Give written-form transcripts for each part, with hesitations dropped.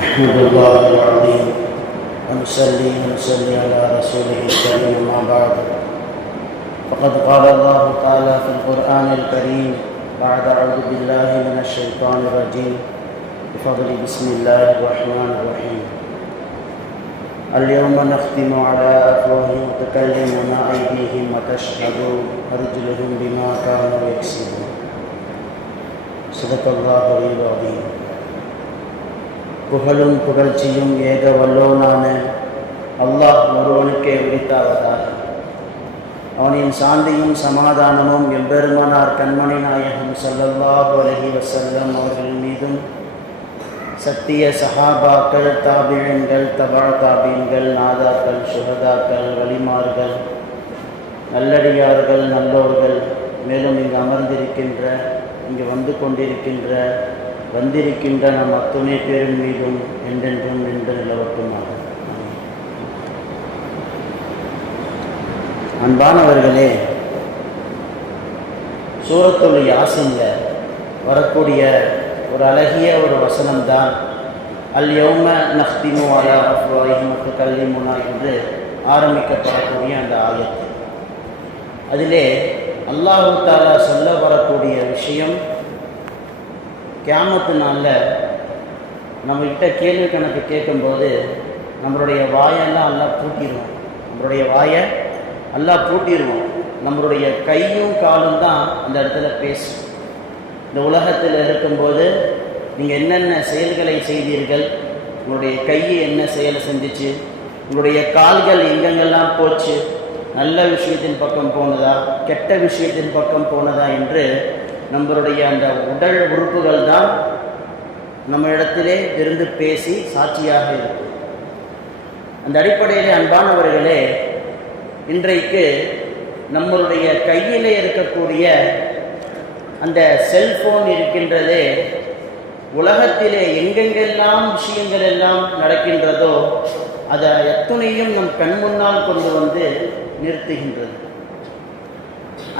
نحمد الله العظيم ونصلي على رسوله الكريم. أما بعد، فقد قال الله تعالى في القرآن الكريم بعد أعوذ بالله من الشيطان الرجيم بفضل بسم الله الرحمن الرحيم. اليوم نختم على أفواههم وتكلمنا أيديهم وتشهد أرجلهم بما كانوا يكسبون. صدق الله العظيم. புகழும் புகழ்ச்சியும் ஏக வல்லோனான அல்லாஹ் ஒருவனுக்கே உரித்தாவதாக. அவனின் சாந்தியும் சமாதானமும் எம்பெருமானார் கண்மணி நாயகம் ஸல்லல்லாஹு அலைஹி வஸல்லம் அவர்கள் மீதும், சத்திய சஹாபாக்கள், தாபிஈன்கள், தபா தாபீன்கள், நாதாக்கள், சுஹதாக்கள், வலிமார்கள், நல்லடியார்கள், நல்லோர்கள், மேலும் இங்கு அமர்ந்திருக்கின்ற, இங்கு வந்து கொண்டிருக்கின்ற, வந்திருக்கின்ற நம் அத்துணை பேரும் மீதும் என்றென்றும் நின்று நிலவட்டுமாக. அன்பானவர்களே, சூரத்துல் யாசீன்ல வரக்கூடிய ஒரு அழகிய ஒரு வசனம்தான் அல் யௌம நஹ்திமு அலா அஃப்வாஹிஹிம் வ துகல்லிமுனா என்று ஆரம்பிக்கப்படக்கூடிய அந்த ஆயத்து. அதிலே அல்லாஹ் தஆலா சொல்ல வரக்கூடிய விஷயம், கியாமத்து நாளில் நம்மகிட்ட கேள்வி கணக்கு கேட்கும்போது நம்மளுடைய வாயெல்லாம் அல்லாஹ் பூட்டிடுவோம். நம்மளுடைய வாயை அல்லாஹ் பூட்டிடுவோம். நம்மளுடைய கையும் காலும் தான் அந்த இடத்துல பேசும். இந்த உலகத்தில் இருக்கும்போது நீங்கள் என்னென்ன செயல்களை செய்தீர்கள், உங்களுடைய கையை என்ன செயலை செஞ்சிச்சு, உங்களுடைய கால்கள் எங்கெங்கெல்லாம் போச்சு, நல்ல விஷயத்தின் பக்கம் போனதா, கெட்ட விஷயத்தின் பக்கம் போனதா என்று நம்மளுடைய அந்த உடல் உறுப்புகள் தான் நம்ம இடத்திலே இருந்து பேசி சாட்சியாக இருக்கும். அந்த அடிப்படையிலே அன்பானவர்களே, இன்றைக்கு நம்மளுடைய கையிலே இருக்கக்கூடிய அந்த செல்போன் இருக்கின்றதே, உலகத்திலே எங்கெங்கெல்லாம் விஷயங்கள் எல்லாம் நடக்கின்றதோ அதை எத்துணையும் நம் கண் முன்னால் கொண்டு வந்து நிறுத்துகின்றது.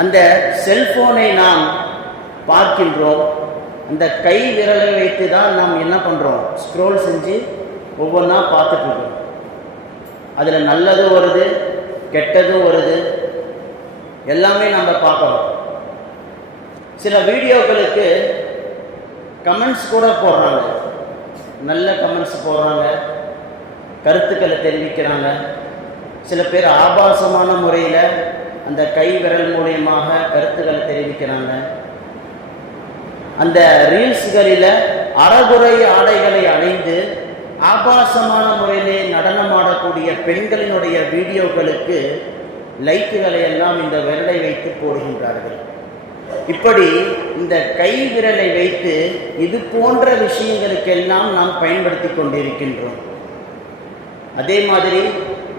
அந்த செல்போனை நாம் பார்க்கின்றோம். அந்த கை விரலை வைத்து தான் நாம் என்ன பண்ணுறோம், ஸ்க்ரோல் செஞ்சு ஒவ்வொன்றா பார்த்துட்ருக்கோம். அதில் நல்லதும் வருது, கெட்டதும் வருது, எல்லாமே நம்ம பார்க்குறோம். சில வீடியோக்களுக்கு கமெண்ட்ஸ் கூட போடுறாங்க, நல்ல கமெண்ட்ஸ் போடுறாங்க, கருத்துக்களை தெரிவிக்கிறாங்க. சில பேர் ஆபாசமான முறையில் அந்த கை விரல் மூலியமாக கருத்துக்களை தெரிவிக்கிறாங்க. அந்த ரீல்ஸ்களில் அறகுறை ஆடைகளை அணிந்து ஆபாசமான முறையிலே நடனமாடக்கூடிய பெண்களினுடைய வீடியோக்களுக்கு லைக்குகளை எல்லாம் இந்த விரலை வைத்து போடுகின்றார்கள். இப்படி இந்த கை விரலை வைத்து இது போன்ற விஷயங்களுக்கெல்லாம் நாம் பயன்படுத்தி கொண்டிருக்கின்றோம். அதே மாதிரி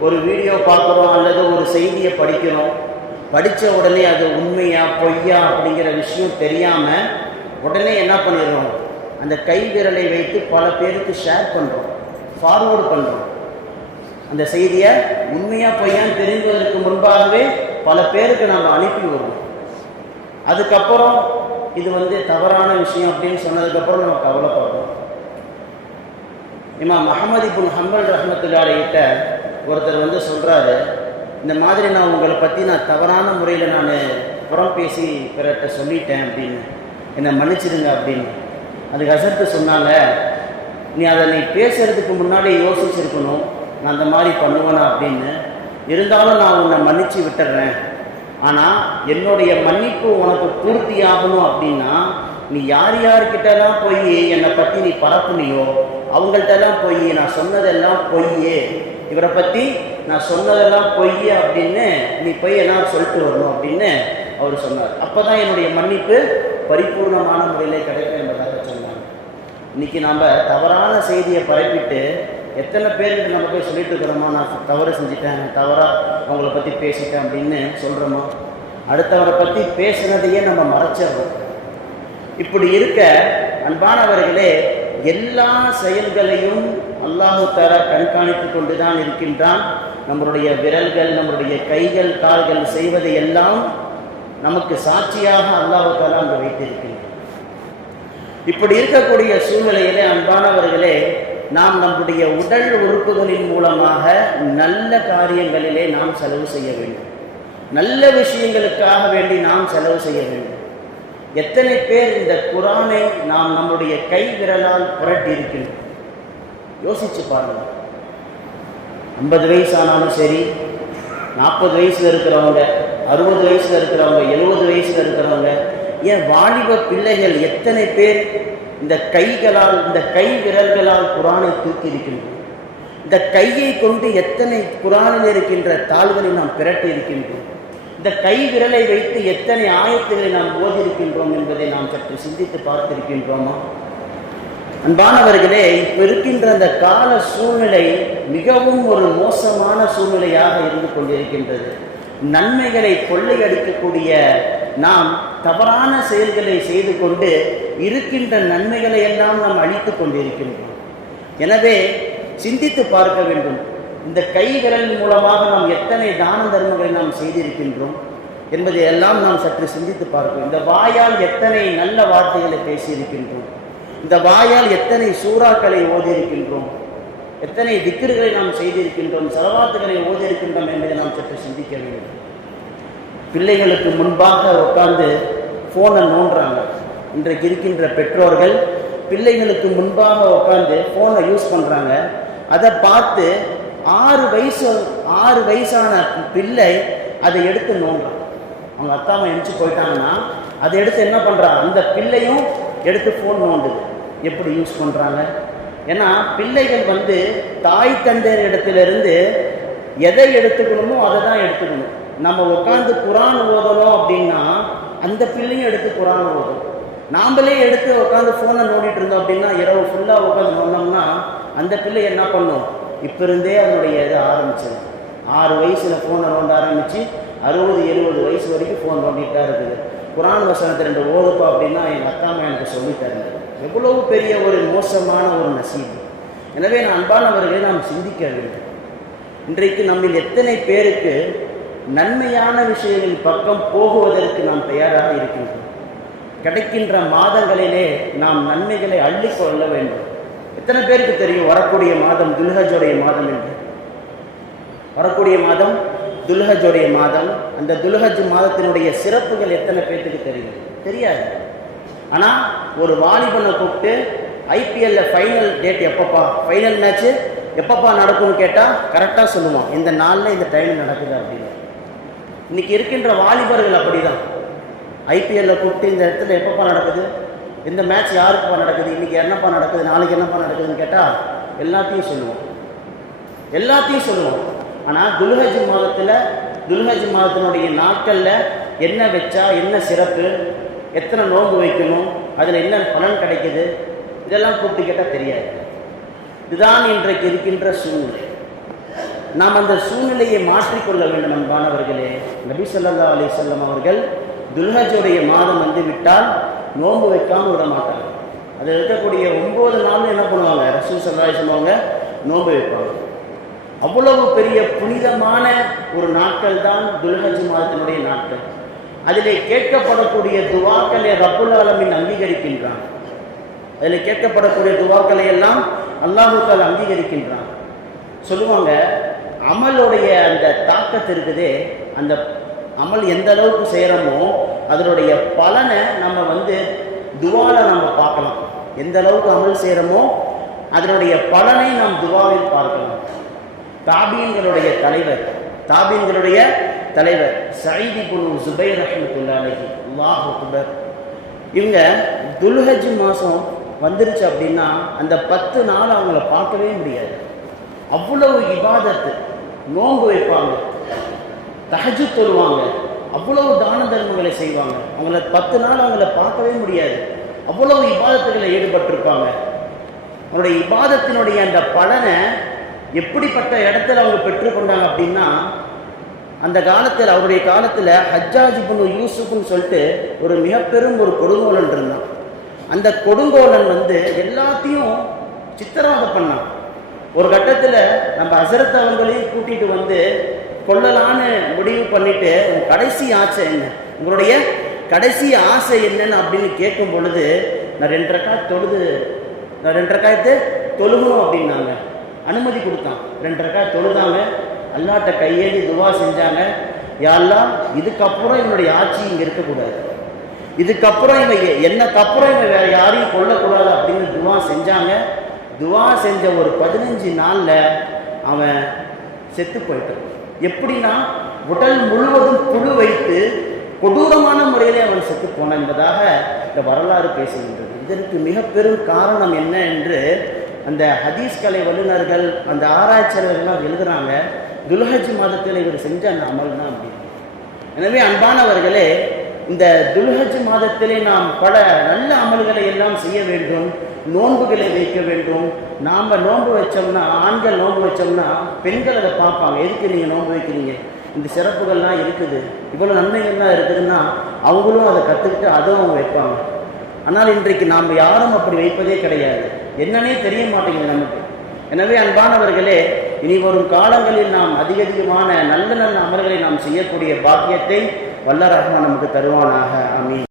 ஒரு வீடியோ பார்க்குறோம் அல்லது ஒரு செய்தியை படிக்கிறோம், படித்த உடனே அது உண்மையா பொய்யா அப்படிங்கிற விஷயம் தெரியாமல் உடனே என்ன பண்ணிடுறோம், அந்த கை விரலை வைத்து பல பேருக்கு ஷேர் பண்ணுறோம், ஃபார்வேர்டு பண்ணுறோம். அந்த செய்தியை உண்மையா பொய்யான்னு தெரிந்துவதற்கு முன்பாகவே பல பேருக்கு நம்ம அனுப்பி விடுறோம். அதுக்கப்புறம் இது தவறான விஷயம் அப்படின்னு சொன்னதுக்கப்புறம் நம்ம கவலைப்படுறோம். இமாம் அஹ்மத் இப்னு ஹம்பல் ரஹ்மத்துல்லாஹி அலைஹிட்ட ஒருத்தர் சொல்கிறாரு, இந்த மாதிரி நான் உங்களை பற்றி நான் தவறான முறையில் நான் புறம் பேசி பிறட்ட சொல்லிட்டேன் அப்படின்னு, என்னை மன்னிச்சிடுங்க அப்படின்னு. அதுக்கு ஹஸரத்து சொன்னாங்க, நீ பேசுகிறதுக்கு முன்னாடி யோசிச்சிருக்கணும், நான் அந்த மாதிரி பண்ணுவேனா அப்படின்னு. இருந்தாலும் நான் உன்னை மன்னிச்சு விட்டுறேன். ஆனால் என்னுடைய மன்னிப்பு உனக்கு பூர்த்தி ஆகணும் அப்படின்னா நீ யார் யார்கிட்டலாம் போய் என்னை பற்றி நீ பரப்புனியோ அவங்கள்ட்டெல்லாம் போய் நான் சொன்னதெல்லாம் பொய்யே, இவரை பற்றி நான் சொன்னதெல்லாம் பொய்யே அப்படின்னு நீ போய் எல்லாம் சொல்லிட்டு வரணும் அப்படின்னு அவர் சொன்னார். அப்போ தான் என்னுடைய மன்னிப்பு பரிபூர்ணமான முறையில் கிடைக்கும் என்பதாக சொன்னாங்க. இன்றைக்கி நாம் தவறான செய்தியை பரப்பிட்டு எத்தனை பேருக்கு நம்ம போய் சொல்லிட்டு இருக்கிறோமோ, நான் தவறு செஞ்சுட்டேன், தவறாக அவங்கள பற்றி பேசிட்டேன் அப்படின்னு சொல்கிறோமோ, அடுத்தவரை பற்றி பேசுனதையே நம்ம மறைச்சிடுறோம். இப்படி இருக்க அன்பானவர்களே, எல்லா செயல்களையும் அல்லாஹு தஆலா கண்காணித்து கொண்டு தான் இருக்கின்றான். நம்மளுடைய விரல்கள், நம்மளுடைய கைகள், கால்கள் செய்வதை எல்லாம் நமக்கு சாட்சியாக அல்லாஹ் தஆலா அங்கு வைத்திருக்கின்றார். இப்படி இருக்கக்கூடிய சூழ்நிலையிலே அன்பானவர்களே, நாம் நம்முடைய உடல் உறுப்புகளின் மூலமாக நல்ல காரியங்களிலே நாம் செலவு செய்ய வேண்டும். நல்ல விஷயங்களுக்காக வேண்டி நாம் செலவு செய்ய வேண்டும். எத்தனை பேர் இந்த குர்ஆனை நாம் நம்முடைய கை விரலால் புரட்டி இருக்கின்றோம்? யோசிச்சு பாருங்க. 50 வயசு ஆனாலும் சரி, 40 வயசுல இருக்கிறவங்க, 60 வயசுல இருக்கிறவங்க, 70 வயசுல இருக்கிறவங்க, ஏன் வாலிப பிள்ளைகள் எத்தனை பேர் இந்த கைகளால், இந்த கை விரல்களால் குர்ஆனை தூக்கி இருக்கின்றோம்? இந்த கையை கொண்டு எத்தனை குர்ஆனில் இருக்கின்ற தாள்களை நாம் பிரட்டி இருக்கின்றோம்? இந்த கை விரலை வைத்து எத்தனை ஆயத்துகளை நாம் ஓதியிருக்கின்றோம் என்பதை நாம் சற்று சிந்தித்து பார்த்திருக்கின்றோமா? அன்பானவர்களே, இப்ப இருக்கின்ற அந்த கால சூழ்நிலை மிகவும் ஒரு மோசமான சூழ்நிலையாக இருந்து கொண்டிருக்கின்றது. நன்மைகளை கொள்ளையடிக்கக்கூடிய நாம் தவறான செயல்களை செய்து கொண்டு இருக்கின்ற நன்மைகளை எல்லாம் நாம் அழித்து கொண்டிருக்கின்றோம். எனவே சிந்தித்து பார்க்க வேண்டும். இந்த கை விரல் மூலமாக நாம் எத்தனை தான தர்மங்களை நாம் செய்திருக்கின்றோம் என்பதை எல்லாம் நாம் சற்று சிந்தித்து பார்க்கிறோம். இந்த வாயால் எத்தனை நல்ல வார்த்தைகளை பேசியிருக்கின்றோம்? இந்த வாயால் எத்தனை சூறாக்களை ஓதியிருக்கின்றோம்? எத்தனை திக்ருகளை நாம் செய்திருக்கின்றோம்? ஸலவாத்துகளை ஓதியிருக்கின்றோம் என்பதை நாம் சற்று சிந்திக்க வேண்டும். பிள்ளைகளுக்கு முன்பாக உட்கார்ந்து ஃபோனை நோண்டுறாங்க. இன்றைக்கு இருக்கின்ற பெற்றோர்கள் பிள்ளைகளுக்கு முன்பாக உட்கார்ந்து ஃபோனை யூஸ் பண்ணுறாங்க. அதை பார்த்து 6 வயசான பிள்ளை அதை எடுத்து நோண்டுறான். அவங்க அத்தாவை எந்திச்சு போயிட்டாங்கன்னா அதை எடுத்து என்ன பண்ணுறாங்க? அந்த பிள்ளையும் எடுத்து ஃபோன் நோண்டுது. எப்படி யூஸ் பண்ணுறாங்க? ஏன்னா பிள்ளைகள் தாய் தந்தையர் இடத்திலிருந்து எதை எடுத்துக்கணுமோ அதை தான் எடுத்துக்கணும். நம்ம உட்காந்து குர்ஆன் ஓதணும் அப்படின்னா அந்த பிள்ளையும் எடுத்து குர்ஆன் ஓதும். நாமளே எடுத்து உட்காந்து ஃபோனை நோண்டிட்டு இருந்தோம் அப்படின்னா, இரவு ஃபுல்லாக உட்காந்து நோண்டோம்னா அந்த பிள்ளை என்ன பண்ணும்? இப்போ இருந்தே அதனுடைய இதை ஆரம்பிச்சது. 6 வயசில் ஃபோனை நோண்ட ஆரம்பித்து 60-70 வயசு வரைக்கும் ஃபோன் நோண்டிட்டு தான் இருக்குது. குர்ஆன் வசனத்தை 2 ஓதுப்பா அப்படின்னா எங்கள் அத்தாமா எனக்கு சொல்லித்தரல. எவ்வளவு பெரிய ஒரு மோசமான ஒரு நசீபு. எனவே நான் அன்பானவர்களை நாம் சிந்திக்க வேண்டும். இன்றைக்கு நம்மில் எத்தனை பேருக்கு நன்மையான விஷயங்களின் பக்கம் போகுவதற்கு நாம் தயாராக இருக்கின்றோம்? கிடைக்கின்ற மாதங்களிலே நாம் நன்மைகளை அள்ளிக்கொள்ள வேண்டும். எத்தனை பேருக்கு தெரியும் வரக்கூடிய மாதம் துல்ஹஜ்ஜுடைய மாதம் என்று? வரக்கூடிய மாதம் துல்ஹஜ்ஜுடைய மாதம். அந்த துல்ஹஜ் மாதத்தினுடைய சிறப்புகள் எத்தனை பேருக்கு தெரியும்? தெரியாது. ஆனால் ஒரு வாலிபனை கூப்பிட்டு ஐபிஎல்ல ஃபைனல் டேட் எப்பப்பா, ஃபைனல் மேட்ச்சு எப்பப்பா நடக்கும்னு கேட்டால் கரெக்டாக சொல்லுவான். இந்த நாளில் இந்த டைம் நடக்குது அப்படின்னு. இன்னைக்கு இருக்கின்ற வாலிபர்கள் அப்படிதான். ஐபிஎல்ல கூப்பிட்டு இந்த இடத்துல எப்பப்பா நடக்குது, இந்த மேட்ச் யாருக்குப்பா நடக்குது, இன்னைக்கு என்னப்பா நடக்குது, நாளைக்கு என்னப்பா நடக்குதுன்னு கேட்டால் எல்லாத்தையும் சொல்லுவோம். ஆனால் துல்ஹஜ் மாதத்தினுடைய நாட்களில் என்ன வச்சா என்ன சிறப்பு, எத்தனை நோன்பு வைக்கணும், அதில் என்ன பலன் கிடைக்குது, இதெல்லாம் கூப்பிட்டு கேட்டால் தெரியாது. இதுதான் இன்றைக்கு இருக்கின்ற சூழ்நிலை. நாம் அந்த சூழ்நிலையை மாற்றிக்கொள்ள வேண்டும். அன்பானவர்களே, நபி ஸல்லல்லாஹு அலைஹி வஸல்லம் அவர்கள் துல்ஹஜ்ஜுடைய மாதம் விட்டால் நோன்பு வைக்காமல் விட மாட்டாங்க. அதில் இருக்கக்கூடிய 9 நாள் என்ன பண்ணுவாங்க? ரசூல் ஸல்லல்லாஹு அலைஹி வஸல்லம் அவங்க நோன்பு வைப்பாங்க. அவ்வளவு பெரிய புனிதமான ஒரு நாட்கள் தான் துல்ஹஜ் மாதத்தினுடைய நாட்கள். அதிலே கேட்கப்படக்கூடிய துவாக்களை ரப்புல் ஆலமீன் அங்கீகரிக்கின்றான். அதில் கேட்கப்படக்கூடிய துவாக்களை எல்லாம் அல்லாஹ் தஆலா அங்கீகரிக்கின்றான். சொல்லுவாங்க, அமலுடைய அந்த தாக்கத்து இருக்குதே, அந்த அமல் எந்த அளவுக்கு செய்கிறோமோ அதனுடைய பலனை நம்ம துவால நம்ம பார்க்கலாம். எந்த அளவுக்கு அமல் செய்கிறோமோ அதனுடைய பலனை நாம் துவாவில் பார்க்கலாம். தாபீன்களுடைய தலைவர் சயீத் இப்னு ஜுபைர் ரஹ்மத்துல்லாஹி அலைஹி, அல்லாஹு அக்பர், இவங்க துல்ஹஜ் மாதம் வந்துருச்சு அப்படின்னா அந்த 10 நாள் அவங்கள பார்க்கவே முடியாது. அவ்வளவு இபாதத்து, நோன்பு வைப்பாங்க, தஹஜ்ஜுத் தொழுவாங்க, அவ்வளவு தான தர்மங்களை செய்வாங்க. அவங்கள 10 நாள் அவங்கள பார்க்கவே முடியாது. அவ்வளவு இபாதத்துகளை ஈடுபட்டிருப்பாங்க. அவங்களுடைய இபாதத்தினுடைய அந்த பலனை எப்படிப்பட்ட இடத்துல அவங்க பெற்றுக்கொண்டாங்க அப்படின்னா, அந்த காலத்தில் அவருடைய காலத்தில் ஹஜ்ஜாஜ் இப்னு யூசுஃப்னு சொல்லிட்டு ஒரு மிக பெரும் ஒரு கொடுங்கோலன் இருந்தான். அந்த கொடுங்கோலன் எல்லாத்தையும் சித்திரவதை பண்ணான். ஒரு கட்டத்தில் நம்ம ஹஸரத் அவங்களையும் கூட்டிகிட்டு கொள்ளலான்னு முடிவு பண்ணிட்டு, கடைசி ஆசை என்ன, உங்களுடைய கடைசி ஆசை என்னன்னு அப்படின்னு கேட்கும் பொழுது, நான் 2 ரக்காத் தொழுகணும் அப்படின்னாங்க. அனுமதி கொடுத்தான். 2 ரக்காத் தொழுதாங்க. அல்லாஹ்ட்ட கையேந்தி துவா செஞ்சாங்க. யா அல்லாஹ், இதுக்கப்புறம் என்னுடைய ஆட்சி இங்கே இருக்கக்கூடாது, இதுக்கப்புறம் என்னக்கப்புறம் இவன் வேற யாரையும் கொல்லக்கூடாது அப்படின்னு துவா செஞ்சாங்க. துவா செஞ்ச ஒரு 15 நாளில் அவன் செத்து போயிட்டான். எப்படின்னா, உடல் முழுவதும் புழு வைத்து கொடூரமான முறையிலே அவன் செத்து போனான் என்பதாக இந்த வரலாறு பேசுகின்றது. இதற்கு மிக பெரும் காரணம் என்ன என்று அந்த ஹதீஸ் கலை வல்லுநர்கள், அந்த ஆராய்ச்சியாளர்கள்லாம் எழுதுறாங்க. துல்ஹஜ் மாதத்தில் இவர் செஞ்ச அந்த அமல் தான் அப்படின்னு. எனவே அன்பானவர்களே, இந்த துல்ஹஜ் மாதத்திலே நாம் பல நல்ல அமல்களை எல்லாம் செய்ய வேண்டும். நோன்புகளை வைக்க வேண்டும். நாம் நோன்பு வச்சோம்னா, ஆண்கள் நோன்பு வச்சோம்னா பெண்கள் அதை பார்ப்பாங்க. எதுக்கு நீங்கள் நோன்பு வைக்கிறீங்க, இந்த சிறப்புகள்லாம் இருக்குது, இவ்வளோ நன்மைகள்லாம் இருக்குதுன்னா அவங்களும் அதை கற்றுக்கிட்டு அதுவும் அவங்க வைப்பாங்க. ஆனால் இன்றைக்கு நாம் யாரும் அப்படி வைப்பதே கிடையாது. என்னன்னே தெரிய மாட்டேங்குது நமக்கு. எனவே அன்பானவர்களே, இனி வரும் காலங்களில் நாம் அதிகமான நல்ல நல்ல அமல்களை நாம் செய்யக்கூடிய பாக்கியத்தை வல்ல ரஹ்மான் நமக்கு தருவானாக. ஆமீன்.